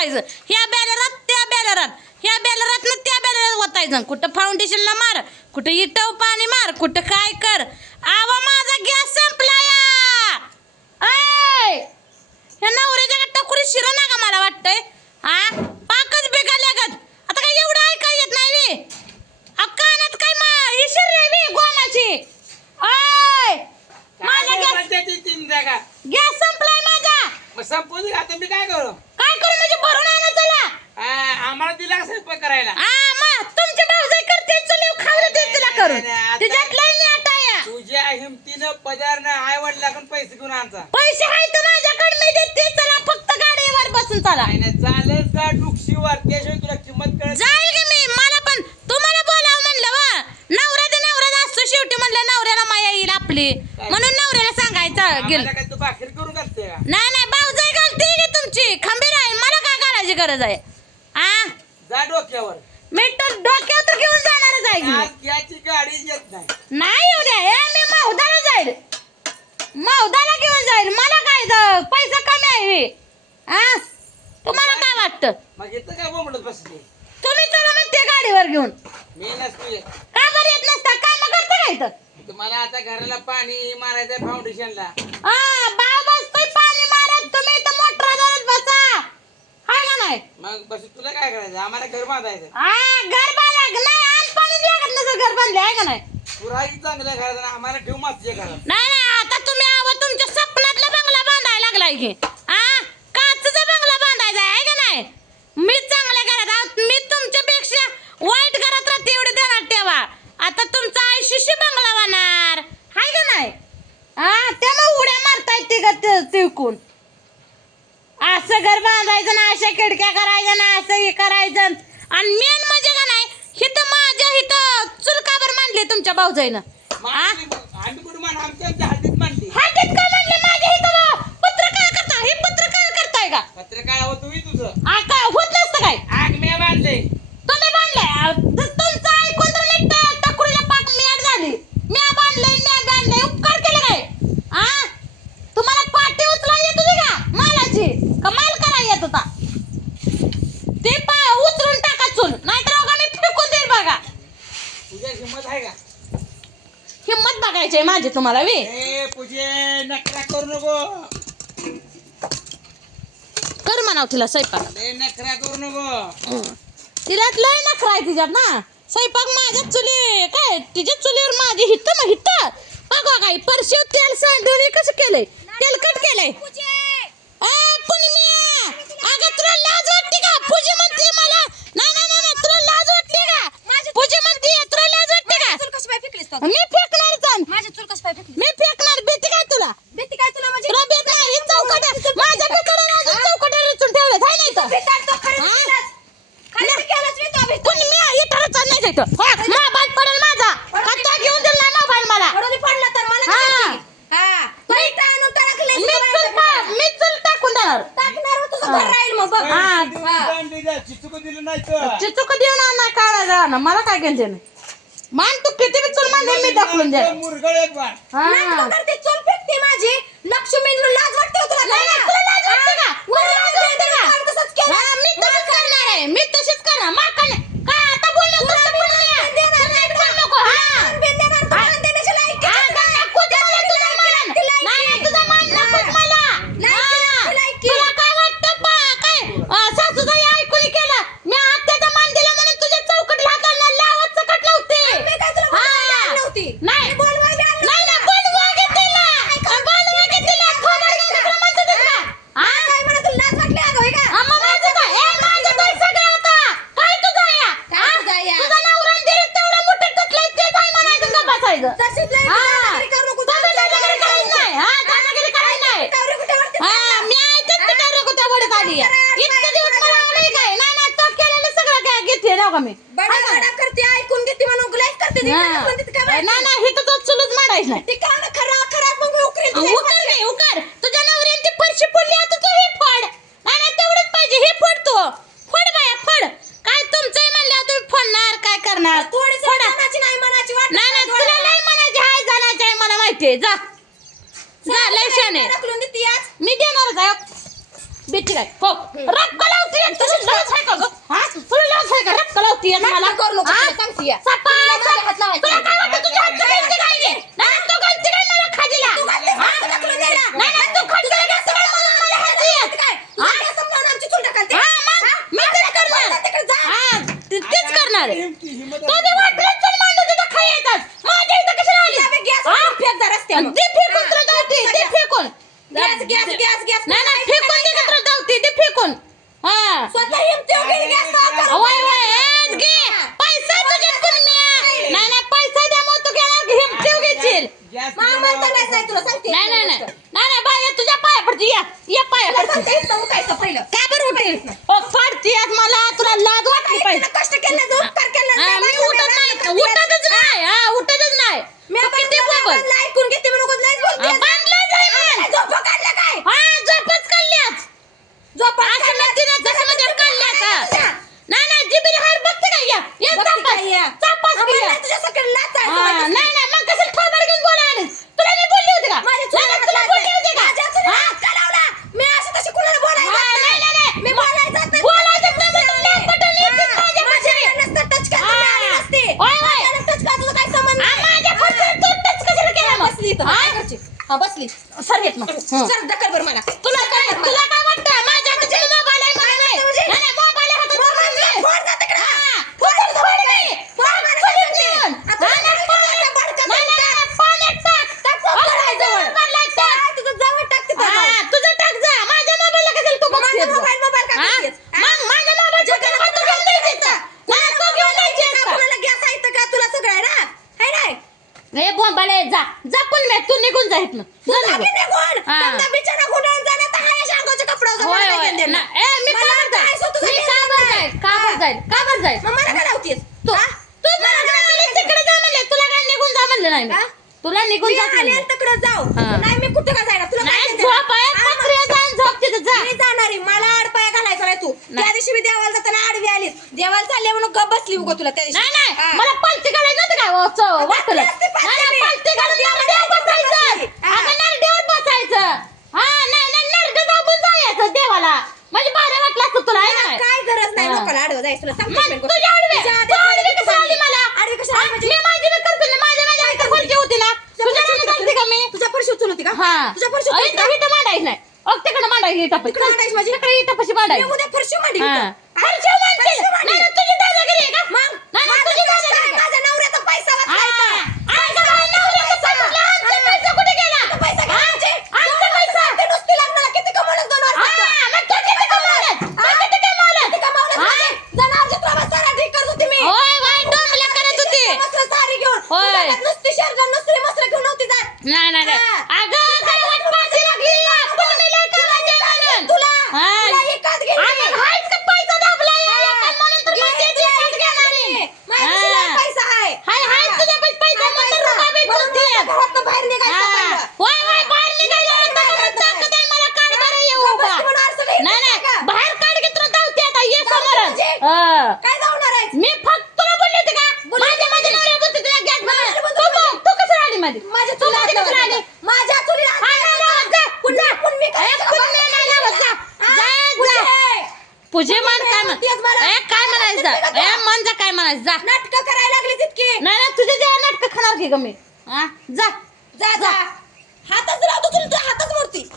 करायचं ह्या बॅलरात त्या बॅलरात. ह्या बॅलरात त्या बॅलरात ओतायचं. कुठं फाउंडेशनला मार कुठं इटव पाणी मार कुठं काय कर. आवा माझा गॅस संपलाया. या नवऱ्याच्या टकुरी शिरा ना का मला वाटतंय हा पाकच बेगाल्या गत आता काय एवढं ऐका येत नाही बे अ, कानात काय मा ही शिरली बी गोमाची ऐ माझा काय गॅस म्हणते ती तीन जागा गॅस संपलाय माझा मग संपवून दे आता मी काय करू काय करू म्हणजे भरून आणा चला आ, आम्हाला दिला स्वयंपाक करायला? आ मा तुमचे भाऊजाई करते चल खाऊ दे तिला करून. नाही, नाही, आता- तिच्यात लय नाट आहे. तुझ्या हिमतीनं पदार आई वडिलाकडून पैसे घेऊन आणचा पैसे आहेत माझ्याकडे मी देते. चला फक्त गाडीवर बसून चला. काय नाही चालत जा डुक्षीवर त्याशिवाय तुला किंमत कळत जाईल की मी? मला पण तुम्हाला बोलावं म्हणलं वा. नवरा ते नवरा असतो. शेवटी म्हणलं नवऱ्याला माया येईल आपली. म्हणून नवऱ्याला सांगायचं गेल. आम्हाला काय तू भाकरी करून करते का? नाही नाही भाऊजाई घालते की तुमची? खंबीर आहे. मला काय करायची गरज आहे आ जा डोक्यावर मी तर डोक्यावर तर घेऊन याची गाडी येत नाही. हे मी मौदाला जाईल. मौदाला घेऊन जाईल. मला काय पैसा कमी आहे हे. तुम्हाला काय वाटतं? मग इथं काय बोंबडत बसली? तुम्ही चला म्हणते गाडीवर घेऊन. मी नसतो येत. का बरं येत नसता? काम करता का इथं? तुम्हाला आता घराला पाणी मारायचं फाउंडेशनला हा बाळ बसतोय पाणी मारत. तुम्ही इथं मोटर धरत बसा. हाय का नाही? मग बस तुला काय करायचं? आम्हाला घर बांधायचं. हा घर बांधा. नाही नसेल घर बांधले आहे का नाही? तू राहायची चांगल्या घरात आणि आम्हाला ठेव मागच्या घरात. नाही नाही आता तुम्ही आव तुमच्या स्वप्नातला बंगला बांधायला लागलाय की. हा? काचचा बंगला बांधायचा आहे का नाही? मी चांगल्या घरात आहो. मी तुमच्यापेक्षा वाईट घरात राहते एवढे आता तुमचा बंगला आहे का नाही? हा? त्यामुळे उड्या मारतायत ते का असं घर बांधायचं ना अशा खिडक्या करायच्या ना असं हे करायचं. आणि मेन म्हणजे का नाही हिथं माझ्या हिथं चुलकावर मांडली तुमच्या भाऊजाईनं? मग हा आम्ही आम्ही कुठं मान आमच्या आमच्या हातीत मांडली हातात का म्हणले माझ्या इथं पत्र काय करता हे पत्र काय करताय का? पत्रकार हवं तुम्ही तुझं. आ, काय होत नसतं काय? आग मी बांधले तुम्ही बांधलंय त- तुमचं ऐकून तर मी ट- टकुरीला पाक मॅड झाली म्या बांधलंय म्या बांधलंय उपकार केले काय आ तुम्हाला पाठी उचला येत होती का मालाची का माल करा येत होता ते पा उचलून टाका चूल नाहीतर अगं मी फेकून देईल बघा तुझ्या हिंमत आहे का आहे माझी तुम्हाला वे? ए पूजे नकरा करू नको. कर म्हणाव तिला स्वयंपाक. लय नकरा करू नको. तिला लय नखरा आहे तिच्यात ना. स्वयंपाक माझ्या चुली काय तिच्या चुलीवर माझी हित मग हित. बघा काय परशिव तेल सांडून कसं केलंय? तेलकट केलंय. पुनम्या! अगं तुला लाज वाटते का? पूजी म्हणते मला नाही नाही नाही नाही, तुला लाज वाटते का पूजी म्हणते तुला लाज वाटते का चूल कशी पाय फेकलीस तू? मी फेकणार पण माझी चूल कशी पाय फेकली मी फेकणार भीती काय तुला भीती काय तुला म्हणजे तुला भीत नाही ही चौकट माझ्या भीतीला अजून चौकट रचून ठेवलं हाय नाही तर भीताड तो खरंच हा? केलास. खरंच केलास मी तो भीताड. पण मी इथं चालणार इथं मोबाईल पडेल माझा आता घेऊन दिला नाही मोबाईल मला पडोली पडला तर मला हा. काय माहिती? हा. तो इथं आणून टाकलेस मी तू चुल मला मी चुल टाकून देणार टाकणार होतं तुझं घर राहील मग बघ हा. हा. चिचुक दिलं नाही तर चिचुक देऊन आणा काढा ना मला काय घेऊन नाही. मान तू किती बी चुल मान मी दाखवून दे मुरगळ एक बार नाटकं करते, चूल फेकते माझी. लक्ष्मी लाज वाटते हो तुला नाही, नाही, तुला लाज वाटते का? हा. तुला लाज वाटते का? काम तसंच केलं. हा, मी तशीच करणार आहे मी तशीच करणार मा काय काय आता बोललो तसं पण नाही. तू नाही बोलू नको हा मान बिन देणार, तू मान देण्याची लायकी हा, आहे का? नको दे मला तुझा मान. ती लायकी. नाही, नाही, तुझा मान नकोच मला. लायकी, हा. लायकी. तुला काय वाटतं बा, काय अं, सासूबाई ऐकून केलं मी आत्याचा मान दिला म्हणून तुझ्या चौकटीला हाताला लावत सकट लावते मी काय तुला हा. बोलवायला आली नव्हती. नाही मी बोलवायला आली नाही ना बोलवा घेतलेला बोलवा घेतलेला थोडा वेळ तुला म्हणतो ते का? हा? काय म्हणा तुला लाज वाटली अगं, होय का? हा, मग माझं काय? ए, माझं काय सगळं आता? काय तुझं या? काय हा? तुझं या? तुझा नवरा आणि दिरीत तेवढं मोठं टचलंय, ते काय म्हणायचं का बसायचं? तशीच लय हा. दादागिरी करू नको. तुम्ही दादागिरी करायची नाही. हा, दादागिरी करायची नाही. पिठावर कुठेवरती हा, मी ऐकत पिठावर कुठं वडत आली आहे. इतके दिवस मला आलंय काय? नाही, नाही, तो केलेलं सगळं काय घेते ना का मी बडा हाय का? बडा करते ऐकून घेते म्हणून गुलाईच करते ती. हा. काय नाही, माहिती? नाही, हिथं तो चुलच मांडायचं नाही. ती कान खरा खरा मग उकर नाही उकर. तुझ्या नवऱ्याने ती फरशी फोडली आता तू हे फोड. नाही नाही तेवढंच पाहिजे हे फोड तू. फोड बाया फोड. काय तुमचंही म्हणल्यावर तुम्ही फोडणार काय करणार? थोडी फोडा. मनाची नाही मनाची वाट नाही नाही तुला म्हणायची हाय जाण्याची आहे मला माहितीये. जा. जा लय शाने ढकलून देते आज? मी देणारच आहे बेटी काय? हो. रक्का लावती तुझी आहे का ग हा तुला लाज आहे का रक्का लावती मला नाटकं करू नको, हा? तुला सांगते या. सपा- माझ्या हात लावायचे. तुला काय वाटतं तुझ्या हातचं गलती काय आहे? नाही, तू गलती काय मला खाजीला? तू गलती हा? तुला करून द्यायला? नाही, नाही, तू खाजीला गलती मला हात येत? काय हा? हा, मग? मी तेच करणार. हा, ते- तेच करणार आहे. तो बी वाटलं चल मांडू तिथं खाई येतात. माझ्या इथं कशाला आली? हा? रस्त्यावर. दे फेकून. तुला धावते, दे फेकून. Gas, gas, gas, gas. नाही नाही फेकून दे का तुला धावते, दे फेकून हा स्वतः हिमती वगैरे गॅस ऑफ करून वय वय हेच घे पैसा तुझ्यात कुणम्या नाही नाही पैसा द्या मग तू घेणार हिमतीव घेशील गॅस मग म्हणता नाही जाय तुला सांगते नाही नाही नाही नाही नाही बाय तुझ्या पाया पडती या या पाया तुला पडती सांगते इथनं उठायचं पहिलं काय बरं उठेल ओ फाडती आज मला तुला लाज वाटली काय पाहिजे तिनं कष्ट केले जो उपकार केला हा, मी उठत नाही उठतच नाही हा उठतच नाही मी तू किती बोबल ऐकून घेते म्हणून उगाच लयच बोलते. हा, बांधलं जाय म्हण. झोपा काढल्या काय हा झोपच काढल्याच झोपा असं नसते ना तसं मध्ये काढल्याच हा. नाही नाही जिबीला हार बघते का या या बघते चापास काय या? चापास की आम्हाला या. नाही तुझ्या सगळं लाच आहे, हा, सवय नाही नसते. नाही मग कसं थोबड घेऊन बोलायला आलीस? तुला मी बोलली होती का माझ्या नाही, चुलीला नाही, तुला हात बोलली होती का माझ्या चुलीला हा? हात का लावला? मी अशी तशी कुणाला बोलायला हा, जात नाही, नाही, नाही. मी बोलायला जात नाही. बोलायचं नाही, मग तुला पटवून येतेच हा, माझ्या माझ्या पाशी. नसतं touch का हा. तुम्ही आली नसती. होय, होय. माझ्याला touch का तुझा काय संबंध आ, नाही. माझ्या हा. पाशी तू टच कशाला केला मग? बसली इथं. हा? काय करची? हा, बसली. सर येत मग. सर, ढकल बरं मला. तुला काय तुला काय वाटतं माझ्या हातात मोबाईल आहे नाही. म्हणजे? नाही, नाही, मोबाईल आहे हातात म्हणून नाही. हा, फोड. फोड मला फोडीन. देऊन. हा, नाही, फोड. नाही, नाही, नाही, पाण्यात टाक. हा, मला जवळ. पाण्यात टाक. हा. तुझं टाक जा माझ्या मोबाईलला कशाला तू बघतेस जा? मोबाईल- मोबाईल हा? हा? मग माझ्या मोबाईल घेऊन का? तू घेऊन का है बोंबाले पण मी तू निघून जा इथनं जा जागी निघून. निघून. हा. समजा बिचारा गुंडाळून जाणार तर हाय शांगाच्या कपड्यावर होय मला होय काय घेणं ना- देणं? ए मी मला का बरं काय जाईल असं तुझं मी घेणं का बरं नाही. जाईल का बरं जाईल का बरं जाईल मग मला काय लावतेस? तू? तू मला म्हणले तिकडे जा म्हणले. तुला काय निघून जा म्हणले नाही हा? तुला निघून जा आले म्हणले. तिकडे जाऊ. हा. नाही मी कुठं का जायला? तुला काय नाही? झोप आहे. हा, मग. पत्र्या झोप तिथं जा. मी जाणार आहे. मला आडपाय घालायचा नाही तू. नाही. त्या दिवशी मी देवाला जाताना आडवी आलीस. देवाला चालले म्हणून गप बसली उगा तुला त्या दिवशी. नाही नाही. हा. मला पालती घालायचं नव्हतं काय? वाटलं असते पालती नाही, नाही, मी. पालती घालून नरड्यावर बसायचं. हा. अगं नरड्यावर बसायचं. हा नाही नाही नरड दाबून जायचं देवाला. म्हणजे भारी वाटलं असतं तुला आहे ना काय? गरज नाही. लोकांना आडवं जायचं तुला. सांगते मग मी गोष्ट. तुझ्या आडवे तुझ्या तू आडवी आली मला? आडवी कशी आली? म्हणजे? मी माझी बी करते ना माझ्या माझ्या खुर्ची होती ना. तुझ्या का? मी? फरशी उचलून होती का? हा. उचलून होती इथं मांडायचं नाही. अग तिकडे मांडायची तिकडं मांडायची माझी? तिकडे मी मांडायची. उद्या फरशी मांडी हा. इथं. फरशी मांडशील? फरशी मांडी. नाही, नाही, तुझी दादागिरी आहे का? मग नाही, नाही, माझं तुझी कष्ट आहे, दादागिरी आहे. माझ्या नवऱ्याचा पैसा हा. वाचवायचा. आमचा काय नवऱ्याचा पैसा? आमचा पैसा कुठे गेला? पैसा हा? घ्यायचे. आमचा पैसा? ते नुसती लग्नाला किती कमवलंस दोन हा, वर्षाचं? मग तू किती कमावलंस? तू हा? किती कमावलंस? किती कमावलंस हा? म्हणजे? जनावरची त्रास सारा ठीक करत होती मी. होय, होय, डोंबल्या करत होती. मसरं सारी घेऊन. होय. तुझ्या घरात नुसती शेरडं, नुसती मसरं घेऊन नव्हती जात. नाही नाही नाही. हा. अगं गावात पाठी लागली आपण मेले कामाचे म्हणून. तुला हा. तुला एकाच घेतली. अगं, हायच का पैसा दाबलाय एकात म्हणून तर मग त्याची एकात घेणार आहे. माझ्यापाशी हा. लय पैसा आहे. हाय, हाय, हा. तुझ्यापाशी पैसा हाय म्हणून पैसा. रुपये बी म्हणून तुझे. तुला घरातनं बाहेर निघायचं हा. पहिलं. होय, होय, बाहेर निघायला हा. आता मला ताकद आहे, मला काढ बरं ये गप्प उभा. बसली म्हणून आरसा नाही नाही, नाही, का? बाहेर काढ की तुला धावते आता, ये धावते समोर. म्हणजे? हा. काय जाऊणार आहेस? मी फक्त तुला बोलले होते का बोलली माझ्या होती माझ्या म्हणजे? नवऱ्या बोलते तुला गॅस माझ्या बनव. बोलते तू म्हणजे? बघ, तू कसं आली मध्ये माझ्या तू चुलीला मध्ये हात कसं आली लावायचा. माझ्या चुलीला हात हा, नाही लावायचा. लावत जा. पुन्हा जा. पुन्हा मी ए, करायचं पुन्हा का? नाही लावत जा. हा? जा, पूजे. जा. पूजे मान काय म्हण तेच मला- ए काय म्हणायचं? ए? मन जा काय म्हणायचं? जा. नाटकं करायला लागली तितकी. नाही नाही तुझे जे नाटक खाणार की ग मी. हा? जा. जा जा. हातच राहतो तुला हातच मोडती.